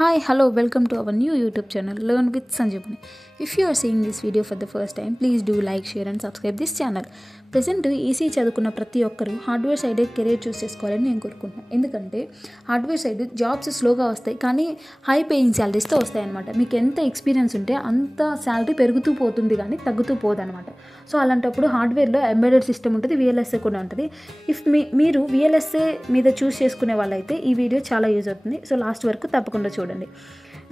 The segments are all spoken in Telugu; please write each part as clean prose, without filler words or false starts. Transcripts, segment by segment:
Hi, hello, welcome to our new YouTube channel, Learn with Sanjeevani. If you are seeing this video for the first time, please do like, share and subscribe this channel. Present EC చదువుకున్న ప్రతి ఒక్కరు హార్డ్వేర్ సైడే కెరీర్ చూస్ చేసుకోవాలని నేను కోరుకుంటున్నాను. ఎందుకంటే హార్డ్వేర్ సైడ్ జాబ్స్ స్లోగా వస్తాయి, కానీ హై పేయింగ్ శాలరీస్తో వస్తాయి అనమాట. మీకు ఎంత ఎక్స్పీరియన్స్ ఉంటే అంత శాలరీ పెరుగుతూ పోతుంది, కానీ తగ్గుతూ పోదు అనమాట. సో అలాంటప్పుడు హార్డ్వేర్లో ఎంబెడెడ్ సిస్టమ్ ఉంటుంది, విఎల్ఎస్ఏ కూడా ఉంటుంది. ఇఫ్ మీరు విఎల్ఎస్ఏ మీద చూస్ చేసుకునే వాళ్ళైతే ఈ వీడియో చాలా యూజ్ అవుతుంది. సో లాస్ట్ వరకు తప్పకుండా చూడండి.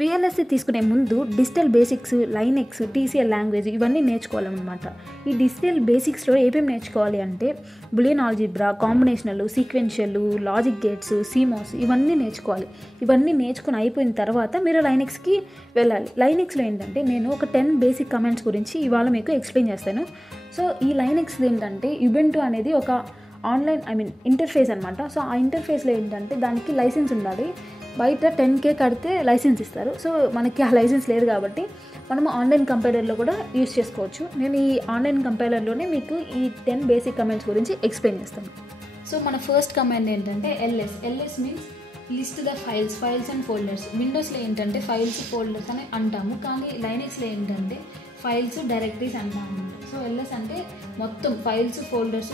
విఎల్ఎస్ఏ తీసుకునే ముందు digital basics, Linux, TCL language ఇవన్నీ నేర్చుకోవాలన్నమాట. ఈ డిజిటల్ బేసిక్స్లో ఏమేమి నేర్చుకోవాలి అంటే Boolean algebra, combinational, sequential, logic gates, CMOS ఇవన్నీ నేర్చుకోవాలి. ఇవన్నీ నేర్చుకుని అయిపోయిన తర్వాత మీరు లైనెక్స్కి వెళ్ళాలి. లైనెక్స్లో ఏంటంటే నేను ఒక 10 బేసిక్ కమాండ్స్ గురించి ఇవాళ మీకు ఎక్స్ప్లెయిన్ చేస్తాను. సో ఈ లైనెక్స్ ఏంటంటే యుబెంటు అనేది ఒక ఆన్లైన్ ఇంటర్ఫేస్ అనమాట. సో ఆ ఇంటర్ఫేస్లో ఏంటంటే దానికి లైసెన్స్ ఉండాలి. బయట 10K కడితే లైసెన్స్ ఇస్తారు. సో మనకి ఆ లైసెన్స్ లేదు కాబట్టి మనము ఆన్లైన్ కంపైలర్లో కూడా యూస్ చేసుకోవచ్చు. నేను ఈ ఆన్లైన్ కంపైలర్లోనే మీకు ఈ 10 బేసిక్ కమాండ్స్ గురించి ఎక్స్ప్లెయిన్ చేస్తాను. సో మన ఫస్ట్ కమాండ్ ఏంటంటే LS means list the files and folders. విండోస్లో ఏంటంటే ఫైల్స్, ఫోల్డర్స్ అని అంటాము, కానీ లైనెక్స్లో ఏంటంటే ఫైల్స్, డైరెక్టరీస్ అంటాము. సో ఎల్ఎస్ అంటే మొత్తం ఫైల్స్, ఫోల్డర్స్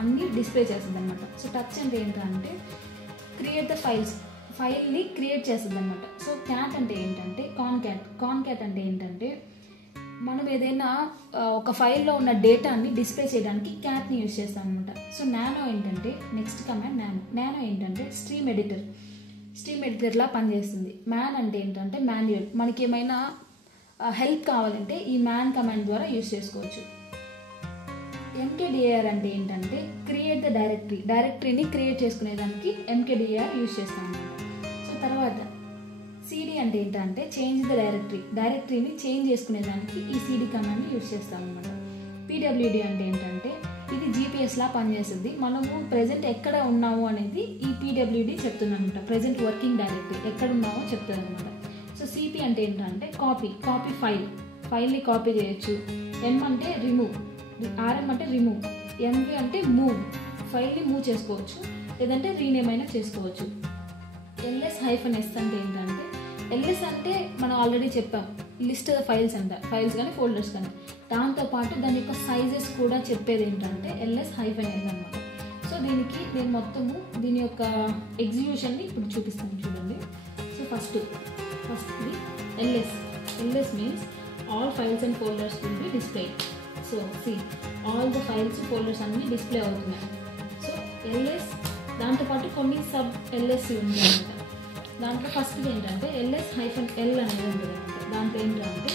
అన్నీ డిస్ప్లే చేస్తుంది అనమాట. సో టచ్ అంటే ఏంటంటే క్రియేట్ ద ఫైల్ని క్రియేట్ చేస్తుంది అనమాట. సో క్యాట్ అంటే ఏంటంటే కాన్క్యాట్ అంటే ఏంటంటే మనం ఏదైనా ఒక ఫైల్లో ఉన్న డేటాని డిస్ప్లే చేయడానికి క్యాట్ని యూజ్ చేస్తాం అనమాట. సో నానో ఏంటంటే నెక్స్ట్ కమాండ్ నానో ఏంటంటే స్ట్రీమ్ ఎడిటర్లా పనిచేస్తుంది. మ్యాన్ అంటే ఏంటంటే మాన్యువల్, మనకి ఏమైనా హెల్ప్ కావాలంటే ఈ మ్యాన్ కమాండ్ ద్వారా యూజ్ చేసుకోవచ్చు. ఎంకేడిఏఆర్ అంటే ఏంటంటే క్రియేట్ ద డైరెక్టరీని క్రియేట్ చేసుకునేదానికి ఎంకేడిఏఆర్ యూజ్ చేస్తాం అనమాట. సో తర్వాత సిడి అంటే ఏంటంటే చేంజ్ ద డైరెక్టరీని చేంజ్ చేసుకునేదానికి ఈ సిడి కమాండ్ని యూజ్ చేస్తాం అనమాట. పీడబ్ల్యూడి అంటే ఏంటంటే ఇది జీపీఎస్లా పనిచేస్తుంది. మనము ప్రెజెంట్ ఎక్కడ ఉన్నాము అనేది ఈ పీడబ్ల్యూడి చెప్తుంది అనమాట. ప్రెజెంట్ వర్కింగ్ డైరెక్టరీ ఎక్కడ ఉన్నామో చెప్తుంది అనమాట. సో సిపి అంటే ఏంటంటే కాపీ ఫైల్ని కాపీ చేయొచ్చు. ఎం అంటే రిమూవ్, ఆర్ఎం అంటే రిమూవ్, ఎంవి అంటే మూవ్, ఫైల్ని మూవ్ చేసుకోవచ్చు, లేదంటే రీనేమ్ అయినా చేసుకోవచ్చు. ఎల్ఎస్ హైఫన్ ఎస్ అంటే ఏంటంటే ఎల్ఎస్ అంటే మనం ఆల్రెడీ చెప్పాం, లిస్ట్ ద ఫైల్స్ అంట, ఫైల్స్ కానీ ఫోల్డర్స్ కానీ. దాంతోపాటు దాని యొక్క సైజెస్ కూడా చెప్పేది ఏంటంటే ఎల్ఎస్ హైఫన్ ఎస్ అనమాట. సో దీనికి నేను మొత్తము దీని యొక్క ఎగ్జిక్యూషన్ని ఇప్పుడు చూపిస్తాను చూడండి. So first LS means all files and folders will be displayed. So all the files, folders అన్నీ డిస్ప్లే అవుతున్నాయి. సో ఎల్ఎస్ దాంతోపాటు కొన్ని సబ్ ఎల్ఎస్ ఉంటాయి అనమాట. దాంట్లో ఫస్ట్ ఏంటంటే ఎల్ఎస్ హైఫన్ ఎల్ అనేది ఉంటుంది అనమాట. దాంట్లో ఏంటంటే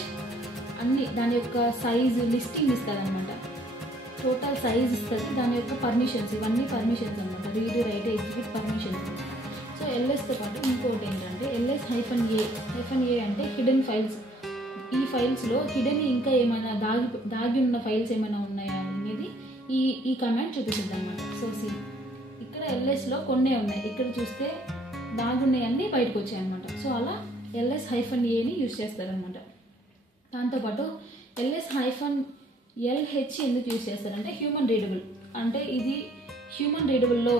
అన్ని దాని యొక్క సైజు లిస్టింగ్ ఇస్తుంది అనమాట. టోటల్ సైజ్ ఇస్తుంది, దాని యొక్క పర్మిషన్స్, ఇవన్నీ పర్మిషన్స్ అనమాట. Read, write, execute permissions. So ఎల్ఎస్తో పాటు ఇంకోటి ఏంటంటే ఎల్ఎస్ హైఫన్ ఏ అంటే హిడెన్ ఫైల్స్. ఈ ఫైల్స్లో హిడెన్ ఇంకా ఏమైనా దాగి ఉన్న ఫైల్స్ ఏమైనా ఉన్నాయా అనేది ఈ కమాండ్ చూపిస్తుంది అనమాట. సో ఇక్కడ ఎల్ఎస్లో కొన్ని ఉన్నాయి, ఇక్కడ చూస్తే దాగి ఉన్నాయన్నీ బయటకు వచ్చాయి అనమాట. సో అలా ఎల్ఎస్ హైఫన్ ఏని యూజ్ చేస్తారనమాట. దాంతోపాటు ఎల్ఎస్ హైఫన్ ఎల్హెచ్ ఎందుకు యూజ్ చేస్తారంటే హ్యూమన్ రీడబుల్. అంటే ఇది హ్యూమన్ రీడబుల్లో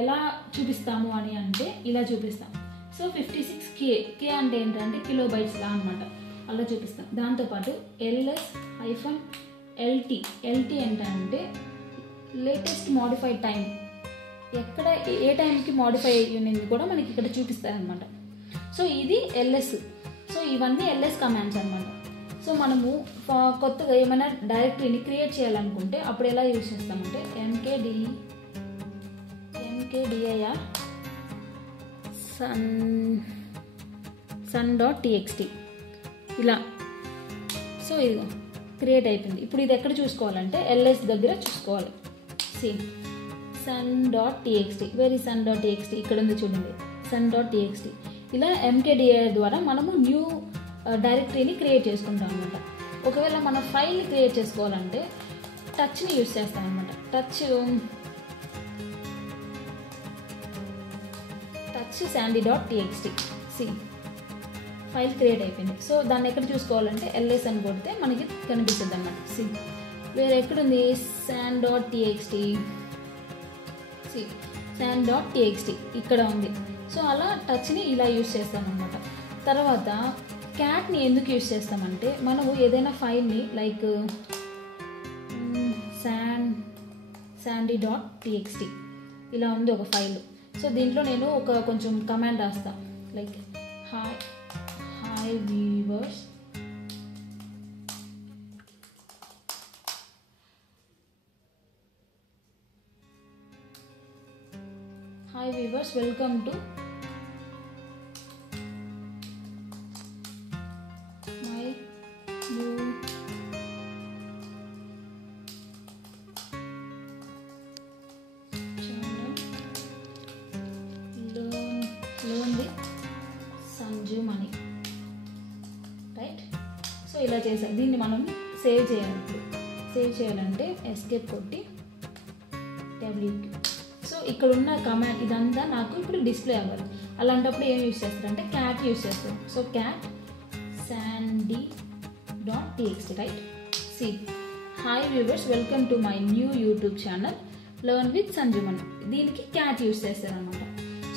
ఎలా చూపిస్తాము అని అంటే ఇలా చూపిస్తాం. సో 56K అంటే ఏంటంటే కిలోబైట్స్లా అనమాట, అలా చూపిస్తాం. దాంతోపాటు ఎల్ఎస్ హైఫన్ ఎల్టీ ఏంటంటే లేటెస్ట్ మోడిఫైడ్ టైం, ఎక్కడ ఏ టైంకి మోడిఫై అయ్యింది కూడా మనకి ఇక్కడ చూపిస్తారనమాట. సో ఇది ఎల్ఎస్. సో ఇవన్నీ ఎల్ఎస్ కమాండ్స్ అనమాట. సో మనము కొత్తగా ఏమైనా డైరెక్టరీని క్రియేట్ చేయాలనుకుంటే అప్పుడు ఎలా యూజ్ చేస్తామంటే ఎంకేడిఐఆర్ sun.txt ఇలా. సో ఇది క్రియేట్ అయిపోయింది. ఇప్పుడు ఇది ఎక్కడ చూసుకోవాలంటే ఎల్ఎస్ దగ్గర చూసుకోవాలి. sun.txt, వెరీ sun.txt ఇక్కడ ఉంది చూడండి, sun.txt. ఇలా ఎంకేడిఐఆర్ ద్వారా మనము న్యూ డైరెక్టరీని క్రియేట్ చేసుకుంటాం అనమాట. ఒకవేళ మన ఫైల్ని క్రియేట్ చేసుకోవాలంటే టచ్ని యూజ్ చేస్తాం అనమాట. Touch sandy.txt. ఫైల్ క్రియేట్ అయిపోయింది. సో దాన్ని ఎక్కడ చూసుకోవాలంటే ఎల్ఎస్ అని కొడితే మనకి కనిపిస్తుంది అన్నమాట. వేరే ఎక్కడుంది san.txt, ఇక్కడ ఉంది. సో అలా టచ్ని ఇలా యూస్ చేస్తాం అనమాట. తర్వాత క్యాట్ని ఎందుకు యూస్ చేస్తామంటే మనము ఏదైనా ఫైల్ని లైక్ sandy.txt ఇలా ఉంది ఒక ఫైల్. సో దీంట్లో నేను ఒక కొంచెం కమాండ్ రాస్తా like hi viewers welcome to my new learn with Sanju money, right. So ఇలా చేసాం. దీన్ని మనం సేవ్ చేయాలి. సేవ్ చేయాలంటే ఎస్కేప్ కొట్టి WQ. సో ఇక్కడ ఉన్న కమాండ్ ఇదంతా నాకు ఇప్పుడు డిస్ప్లే అవ్వాలి. అలాంటప్పుడు ఏం యూస్ చేస్తారంటే క్యాట్ యూస్ చేస్తాం. So cat sandy.txt, right. See hi viewers welcome to my new YouTube channel learn with Sanju Mani. దీనికి క్యాట్ యూస్ చేస్తారనమాట.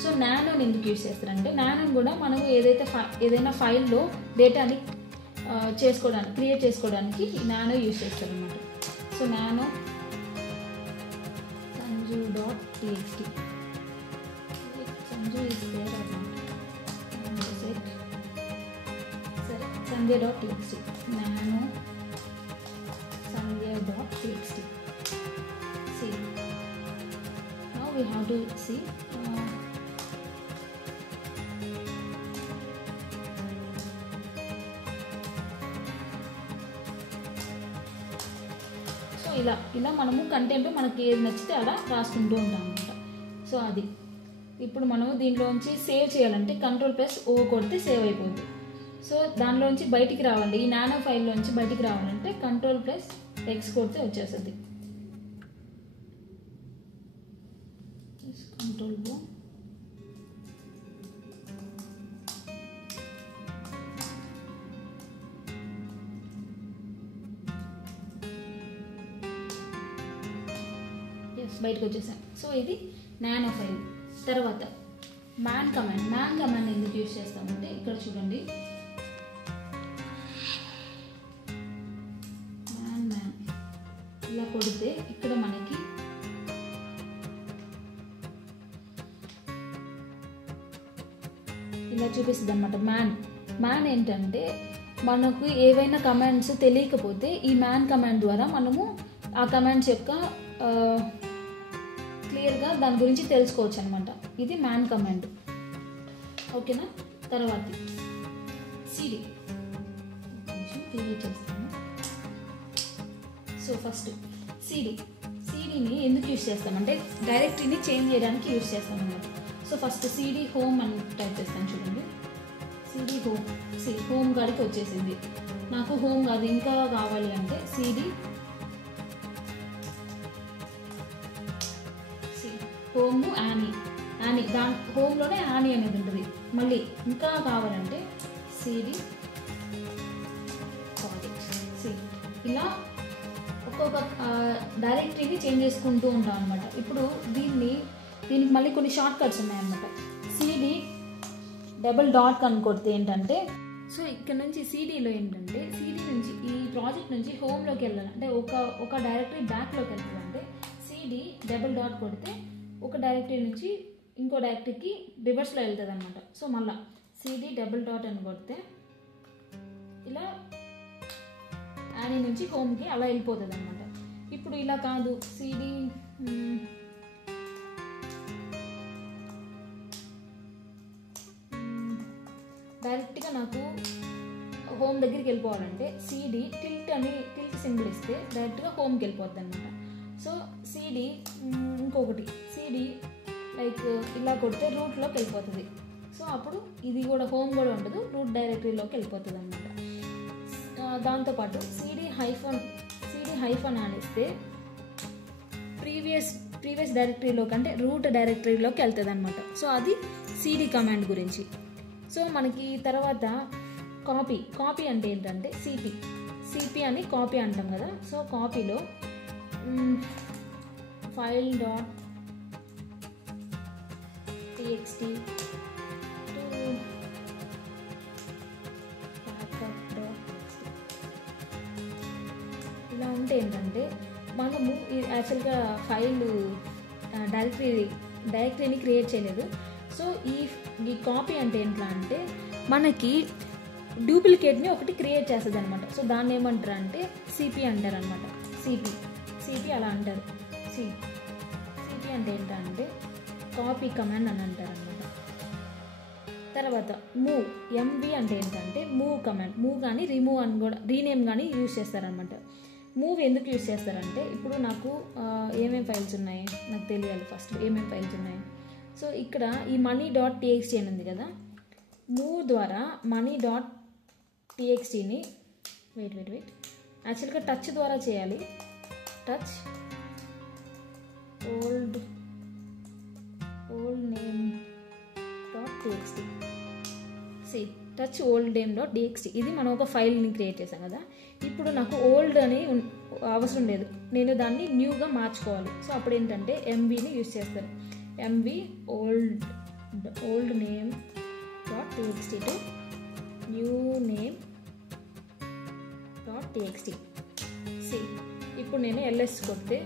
సో నానోని ఎందుకు యూస్ చేస్తారంటే నానోని కూడా మనము ఏదైనా ఫైల్లో డేటాని క్రియేట్ చేసుకోవడానికి ఈ నానో యూస్ చేస్తారనమాట. So nano sanju.txt. Sanju is there అన్నమాట. సరే సంధ్య.txt, నానో సంధ్య.txt. see now we have to see ఇలా మనము కంటెంట్ మనకి ఏది నచ్చితే అలా రాసుకుంటూ ఉంటాం అనమాట. సో అది ఇప్పుడు మనము దీంట్లోంచి సేవ్ చేయాలంటే Ctrl+O కొడితే సేవ్ అయిపోతుంది. సో దానిలోంచి బయటికి రావాలి, ఈ నానో ఫైల్లోంచి బయటికి రావాలంటే Ctrl+X కొడితే వచ్చేస్తుంది. Ctrl+O బయటకు వచ్చేసాం. సో ఇది నానో ఫైల్. తర్వాత మ్యాన్ కమాండ్ ఎందుకు యూస్ చేస్తామంటే ఇక్కడ చూడండి, మ్యాన్ ఇలా కొడితే ఇక్కడ మనకి ఇలా చూపిస్తుంది అనమాట. మ్యాన్ ఏంటంటే మనకు ఏవైనా కమాండ్స్ తెలియకపోతే ఈ మ్యాన్ కమాండ్ ద్వారా మనము ఆ కమాండ్స్ యొక్క క్లియర్గా దాని గురించి తెలుసుకోవచ్చు అనమాట. ఇది మ్యాన్ కమాండ్, ఓకేనా. తర్వాత సిడి క్లియర్ చేస్తాను. సో ఫస్ట్ సిడిని ఎందుకు యూస్ చేస్తామంటే డైరెక్టరీని చేంజ్ చేయడానికి యూస్ చేస్తాం అన్నమాట. సో ఫస్ట్ సిడి హోమ్ అని టైప్ చేస్తాను చూడండి. సిడి హోమ్ కాడికి వచ్చేసింది. నాకు హోమ్ కాదు ఇంకా కావాలి అంటే సిడి హోమ్ యానీ దాని హోమ్లోనే యానీ అనేది ఉంటుంది. మళ్ళీ ఇంకా కావాలంటే సిడి ప్రాజెక్ట్స్. ఇలా ఒక్కొక్క డైరెక్టరీని చేంజ్ చేసుకుంటూ ఉంటాం అనమాట. ఇప్పుడు దీనికి మళ్ళీ కొన్ని షార్ట్ కట్స్ ఉన్నాయన్నమాట. సిడి /. అని కొడితే ఏంటంటే సో ఇక్కడ నుంచి సిడిలో ఏంటంటే సిడి నుంచి ఈ ప్రాజెక్ట్ నుంచి హోమ్లోకి వెళ్ళాలంటే ఒక డైరెక్టరీ బ్యాక్లోకి వెళ్ళాలంటే సిడి /. కొడితే ఒక డైరెక్టరీ నుంచి ఇంకో డైరెక్టరీకి రివర్స్లో వెళ్తుంది అనమాట. సో మళ్ళీ సిడి /. అని కొడితే ఇలా యానీ నుంచి హోమ్కి అలా వెళ్ళిపోతుంది అనమాట. ఇప్పుడు ఇలా కాదు, సిడి డైరెక్ట్గా నాకు హోమ్ దగ్గరికి వెళ్ళిపోవాలంటే సిడి టిల్ట్ సింబల్ ఇస్తే డైరెక్ట్గా హోమ్కి వెళ్ళిపోద్ది అనమాట. సో సిడి ఇంకొకటి సిడి లైక్ ఇలా కొడితే రూట్లోకి వెళ్ళిపోతుంది. సో అప్పుడు ఇది కూడా హోమ్ కూడా ఉండదు, రూట్ డైరెక్టరీలోకి వెళ్ళిపోతుంది అనమాట. దాంతోపాటు సిడి హైఫన్ ఆనిస్తే ప్రీవియస్ డైరెక్టరీలోకి అంటే రూట్ డైరెక్టరీలోకి వెళ్తుంది అనమాట. సో అది సిడి కమాండ్ గురించి. సో మనకి తర్వాత కాపీ అంటే ఏంటంటే సిపి అని కాపీ అంటాం కదా. సో కాపీలో file.txt అంటే ఏంటంటే మనము యాక్చువల్గా ఫైల్ డైరెక్టరీని క్రియేట్ చేయలేదు. సో ఈ కాపీ అంటే ఎట్లా అంటే మనకి డూప్లికేట్ని ఒకటి క్రియేట్ చేస్తుంది అనమాట. సో దాన్ని ఏమంటారు అంటే సిపి అంటారు అనమాట. సిపి అలా అంటారు. సిపి అంటే ఏంటంటే కాపీ కమాండ్ అని అంటారు అనమాట. తర్వాత మూవ్, ఎంవి అంటే ఏంటంటే మూవ్ కమాండ్. మూవ్ కానీ రిమూవ్ అని కూడా, రీనేమ్ కానీ యూజ్ చేస్తారనమాట. మూవ్ ఎందుకు యూజ్ చేస్తారంటే ఇప్పుడు నాకు ఏమేమి ఫైల్స్ ఉన్నాయి నాకు తెలియాలి, ఫస్ట్ ఏమేమి ఫైల్స్ ఉన్నాయి. సో ఇక్కడ ఈ money.txt అని ఉంది కదా, మూవ్ ద్వారా money.txtని వెయిట్ యాక్చువల్గా టచ్ ద్వారా చేయాలి. Touch old name.txt. Touch old నేమ్.txt. ఇది మనం ఒక ఫైల్ని క్రియేట్ చేసాం కదా. ఇప్పుడు నాకు ఓల్డ్ అని అవసరం లేదు, నేను దాన్ని న్యూగా మార్చుకోవాలి. సో అప్పుడు ఏంటంటే ఎంబీని యూజ్ చేస్తారు. MB old నేమ్.txt to new నేమ్.txt. ఇప్పుడు నేను ఎల్ఎస్ కొడితే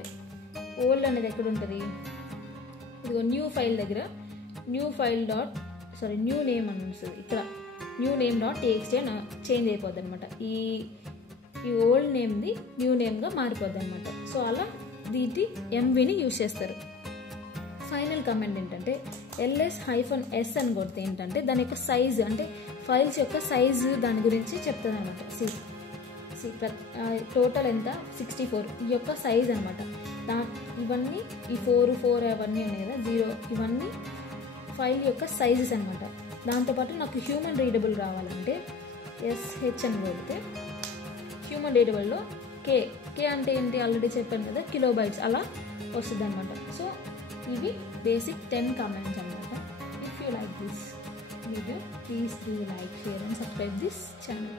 ఓల్డ్ అనేది ఎక్కడ ఉంటుంది, ఇదిగో న్యూ ఫైల్ దగ్గర న్యూ నేమ్ అని వస్తుంది. ఇక్కడ న్యూ నేమ్.txt అని చేంజ్ అయిపోద్ది అనమాట. ఈ ఓల్డ్ నేమ్ది న్యూ నేమ్గా మారిపోద్ది అనమాట. సో అలా దీటి ఎంవిని యూజ్ చేస్తారు. ఫైనల్ కమాండ్ ఏంటంటే ls-s అని కొడితే ఏంటంటే దాని యొక్క సైజు, అంటే ఫైల్స్ యొక్క సైజు దాని గురించి చెప్తుంది అనమాట. టోటల్ ఎంత 64, ఈ యొక్క సైజ్ అనమాట. ఇవన్నీ ఈ 4 అవన్నీ ఉన్నాయి కదా, 0 ఇవన్నీ ఫైల్ యొక్క సైజెస్ అనమాట. దాంతోపాటు నాకు హ్యూమన్ రీడబుల్ కావాలంటే SH అని కొడితే హ్యూమన్ రీడబుల్లో కే అంటే ఏంటి ఆల్రెడీ చెప్పాను కదా, కిలోబైట్స్ అలా వస్తుంది అనమాట. సో ఇవి బేసిక్ 10 కమాండ్స్ అనమాట. If you like this video please do like, share and subscribe this channel.